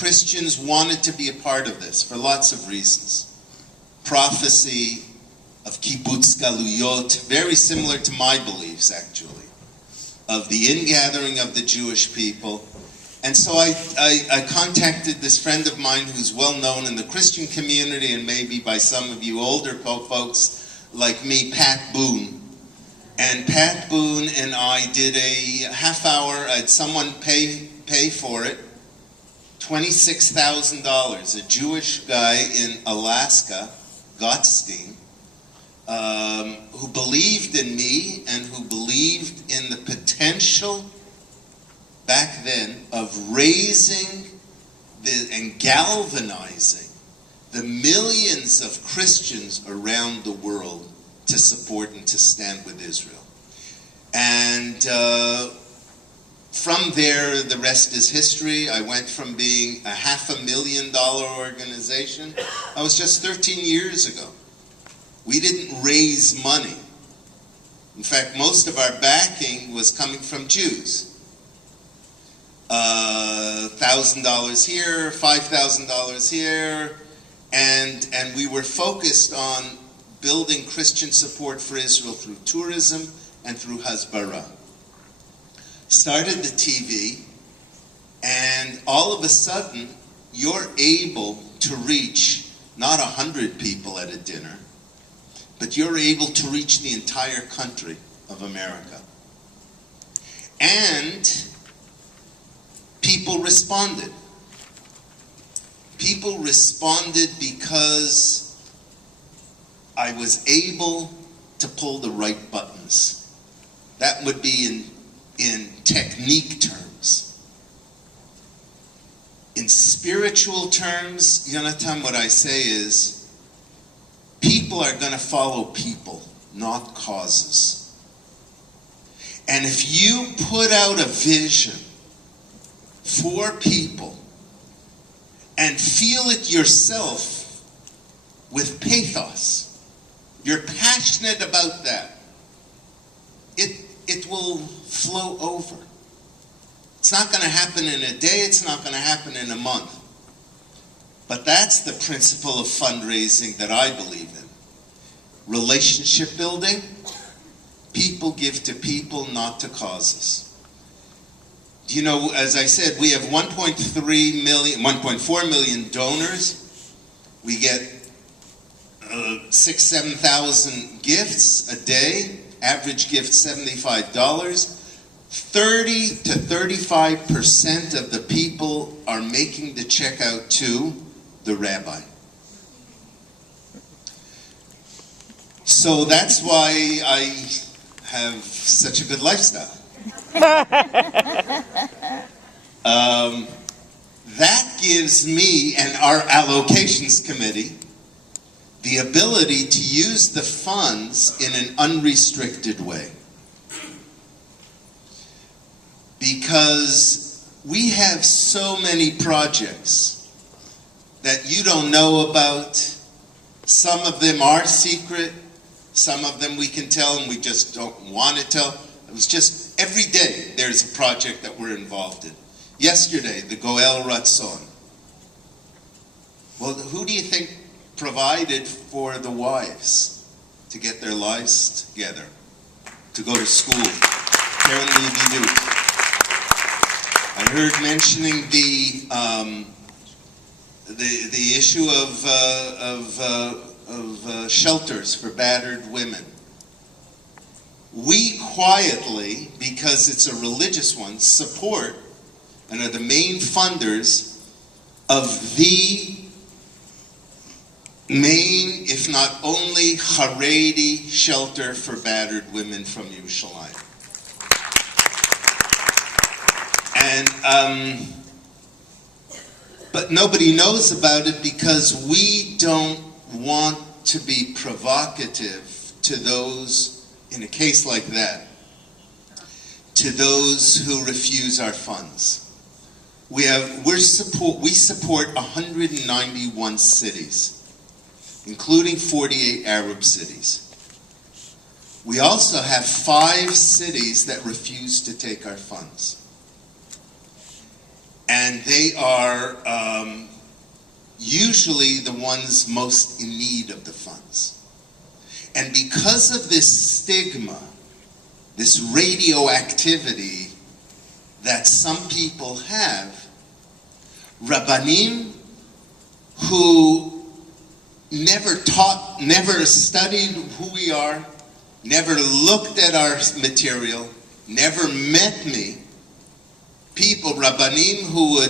Christians wanted to be a part of this for lots of reasons. Prophecy of kibbutz galuyot, very similar to my beliefs actually, of the ingathering of the Jewish people. And so I contacted this friend of mine who's well known in the Christian community and maybe by some of you older folks like me, Pat Boone. And Pat Boone and I did a half hour, I had someone pay for it, $26,000, a Jewish guy in Alaska, Ecsktein, who believed in me and who believed in the potential back then of raising and galvanizing the millions of Christians around the world to support and to stand with Israel. And from there, the rest is history. I went from being a $500,000 organization. I was just 13 years ago. We didn't raise money. In fact, most of our backing was coming from Jews. $1,000 here, $5,000 here, and we were focused on building Christian support for Israel through tourism and through Hasbara. Started the TV, and all of a sudden, you're able to reach not 100 people at a dinner, but you're able to reach the entire country of America. And people responded. People responded because I was able to pull the right buttons. That would be in technique terms. In spiritual terms, Yonatan, what I say is, people are going to follow people, not causes. And if you put out a vision for people and feel it yourself with pathos, you're passionate about that, it will flow over. It's not going to happen in a day, it's not going to happen in a month. But that's the principle of fundraising that I believe in. Relationship building, people give to people, not to causes. You know, as I said, we have 1.4 million donors. We get 7,000 gifts a day. Average gift $75. 30 to 35% of the people are making the check out to the rabbi. So that's why I have such a good lifestyle. That gives me and our allocations committee the ability to use the funds in an unrestricted way. Because we have so many projects that you don't know about. Some of them are secret, some of them we can tell and we just don't want to tell. It was just every day there's a project that we're involved in. Yesterday, the Goel Ratzon. Well, who do you think provided for the wives to get their lives together, to go to school? Karen Levy-Newt. I heard mentioning the issue of shelters for battered women. We quietly, because it's a religious one, support and are the main funders of the main, if not only, Haredi shelter for battered women from Yerushalayim. And, but nobody knows about it because we don't want to be provocative to those, in a case like that, to those who refuse our funds. We support 191 cities, including 48 Arab cities. We also have 5 cities that refuse to take our funds. and they are usually the ones most in need of the funds. And because of this stigma, this radioactivity that some people have, Rabbanim who never taught, never studied who we are, never looked at our material, never met me, people, Rabbanim who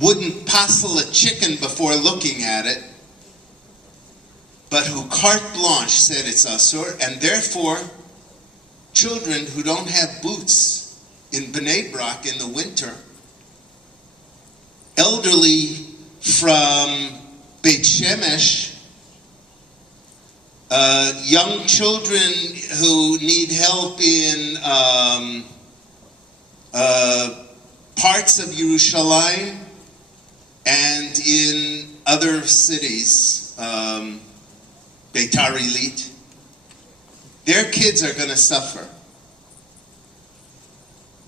wouldn't passel a chicken before looking at it, but who carte blanche said it's asur, and therefore children who don't have boots in Bnei Brak in the winter, elderly from Beit Shemesh, young children who need help in parts of Yerushalayim and in other cities, Beitar Illit, their kids are going to suffer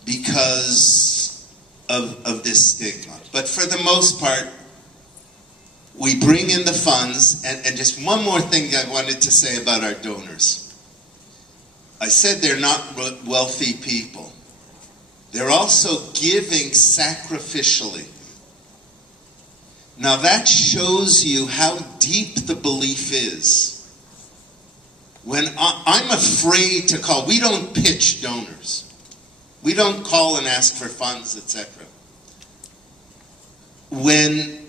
because of this stigma. But for the most part, we bring in the funds, and just one more thing I wanted to say about our donors. I said they're not wealthy people. They're also giving sacrificially. Now that shows you how deep the belief is. When I'm afraid to call, we don't pitch donors. We don't call and ask for funds, etc. When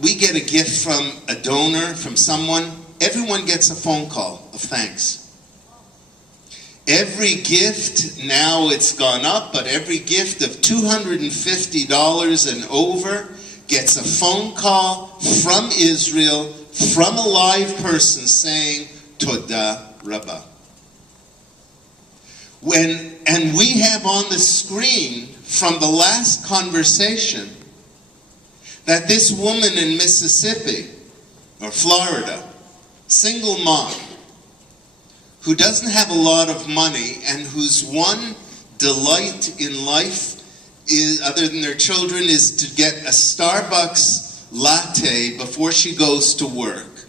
we get a gift from a donor, from someone, everyone gets a phone call of thanks. Every gift, now it's gone up, but every gift of $250 and over gets a phone call from Israel, from a live person saying, Toda Rabbah. And we have on the screen from the last conversation that this woman in Mississippi or Florida, single mom, who doesn't have a lot of money and whose one delight in life is, other than their children, is to get a Starbucks latte before she goes to work.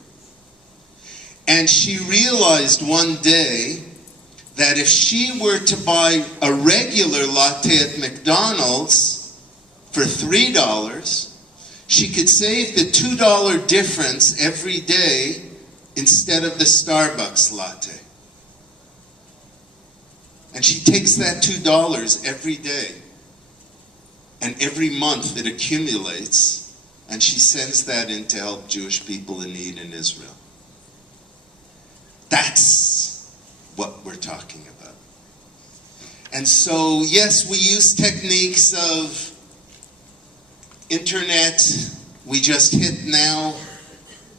And she realized one day that if she were to buy a regular latte at McDonald's for $3, she could save the $2 difference every day instead of the Starbucks latte. And she takes that $2 every day. And every month it accumulates. And she sends that in to help Jewish people in need in Israel. That's what we're talking about. And so, yes, we use techniques of internet. We just hit now,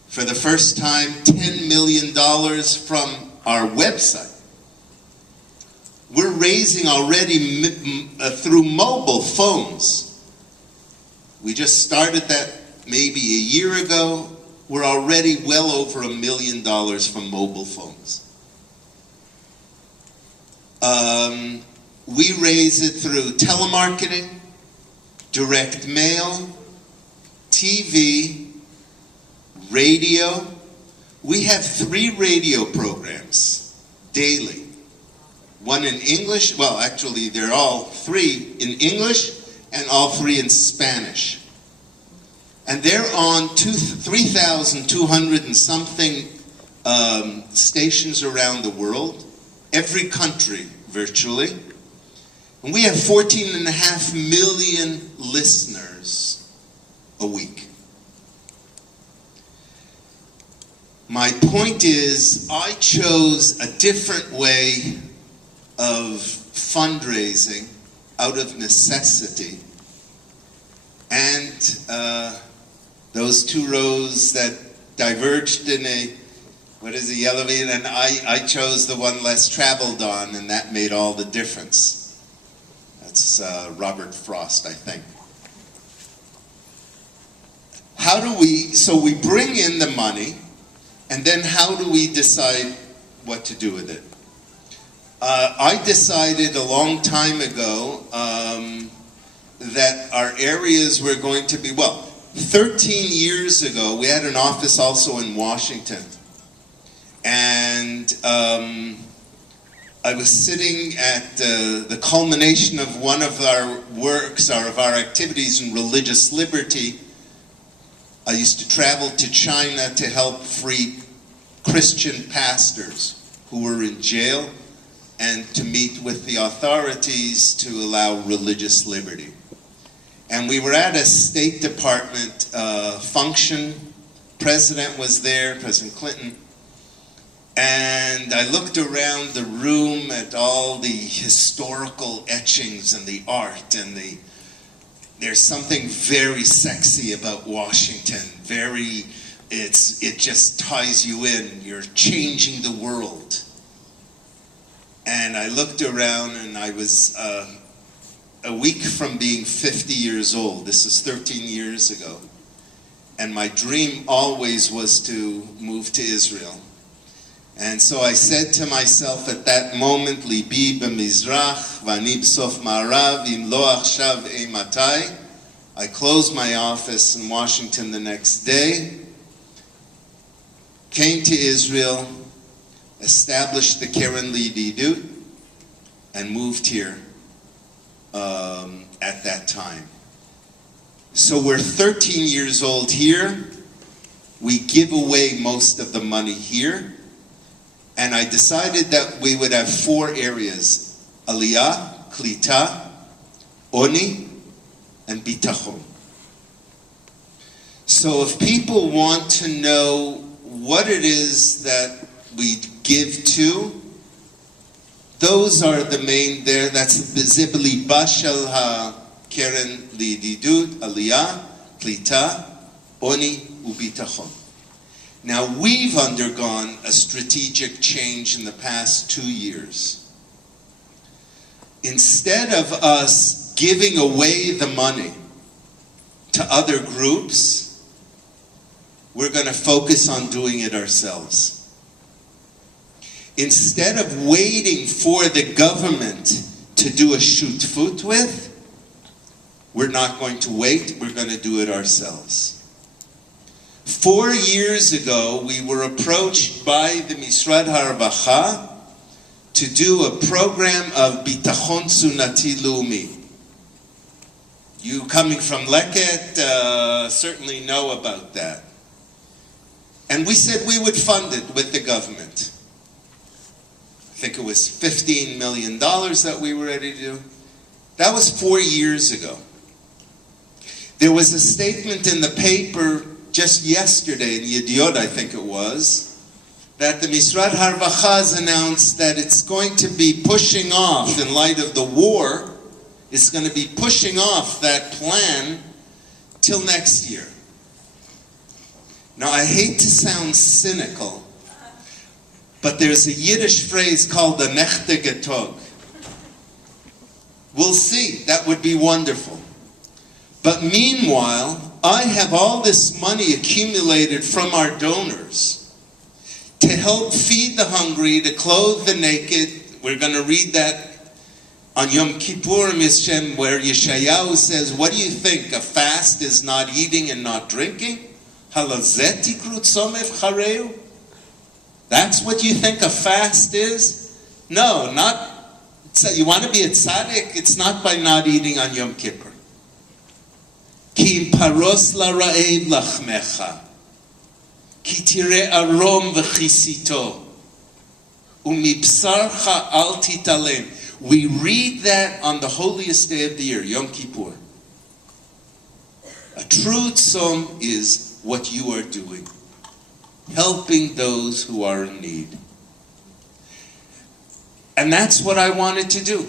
for the first time, $10 million from our website. We're raising already through mobile phones. We just started that maybe a year ago. We're already well over $1 million from mobile phones. We raise it through telemarketing, direct mail, TV, radio. We have 3 radio programs daily. One in English, well, actually, they're all 3 in English and all 3 in Spanish. And they're on 3,200 and something stations around the world, every country virtually. And we have 14.5 million listeners a week. My point is, I chose a different way of fundraising out of necessity. And those 2 rows that diverged in a, yellow vein, and I chose the one less traveled on, and that made all the difference. That's Robert Frost, I think. So we bring in the money, and then how do we decide what to do with it? I decided a long time ago that our areas were going to be, 13 years ago, we had an office also in Washington. And I was sitting at the culmination of one of our works, of our activities in religious liberty. I used to travel to China to help free Christian pastors who were in jail and to meet with the authorities to allow religious liberty. And we were at a State Department function. President was there, President Clinton. And I looked around the room at all the historical etchings and the art, and there's something very sexy about Washington. It just ties you in. You're changing the world. And I looked around, and I was a week from being 50 years old. This is 13 years ago. And my dream always was to move to Israel. And so I said to myself at that moment, Libi b'mizrach v'ani b'sof ma'arav im lo achshav eimatai. I closed my office in Washington the next day, came to Israel, established the Keren L'Yedidut, and moved here at that time. So we're 13 years old here. We give away most of the money here. And I decided that we would have 4 areas: Aliyah, Klita, Oni, and Bitachon. So if people want to know what it is that we give to, those are the main there. That's Zibli Bashal HaKeren L'Yedidut, Aliyah, Klita, Oni, Ubitachon. Now, we've undergone a strategic change in the past 2 years. Instead of us giving away the money to other groups, we're going to focus on doing it ourselves. Instead of waiting for the government to do a shutfut with, we're not going to wait, we're going to do it ourselves. 4 years ago, we were approached by the Misrad HaRavacha to do a program of Bitachon Tsunati Leumi. You coming from Leket certainly know about that. And we said we would fund it with the government. I think it was $15 million that we were ready to do. That was 4 years ago. There was a statement in the paper just yesterday, in Yediot I think it was, that the Misrad HaRavacha has announced that it's going to be pushing off, in light of the war, it's going to be pushing off that plan till next year. Now, I hate to sound cynical, but there's a Yiddish phrase called the Nechte Getog. We'll see. That would be wonderful. But meanwhile, I have all this money accumulated from our donors to help feed the hungry, to clothe the naked. We're going to read that on Yom Kippur, Mishem, where Yeshayahu says, what do you think? A fast is not eating and not drinking? Halazeti krutzomev chareu? That's what you think a fast is? No, not. You want to be a tzaddik? It's not by not eating on Yom Kippur. Ki im paros la'ra'ev lachmecha, ki tireh arom v'chisito, u'mibsarcha al titalem. We read that on the holiest day of the year, Yom Kippur. A true tzom is what you are doing, helping those who are in need. And that's what I wanted to do.